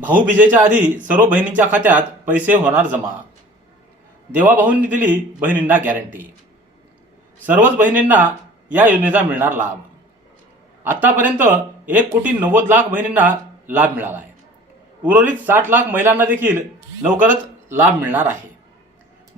भाऊबीजेच्या आधी सर्व बहिणींच्या खात्यात पैसे होणार जमा. देवाभाऊंनी दिली बहिणींना गॅरंटी सर्वच बहिणींना या योजनेचा मिळणार लाभ. आतापर्यंत एक कोटी नव्वद लाख बहिणींना लाभ मिळाला आहे. उर्वरित साठ लाख महिलांना देखील लवकरच लाभ मिळणार आहे.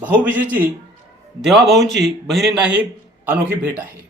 भाऊबीजेची देवाभाऊंची बहिणींनाही अनोखी भेट आहे.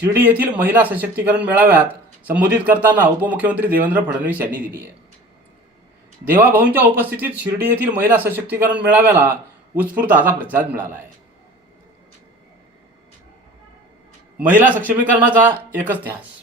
शिर्डी येथील महिला सशक्तीकरण मेळाव्यात संबोधित करताना उपमुख्यमंत्री देवेंद्र फडणवीस यांनी दिली आहे. देवाभाऊंच्या उपस्थितीत शिर्डी येथील महिला सशक्तीकरण मेळाव्याला उत्स्फूर्त असा प्रतिसाद मिळाला आहे. महिला सक्षमीकरणाचा एकच ध्यास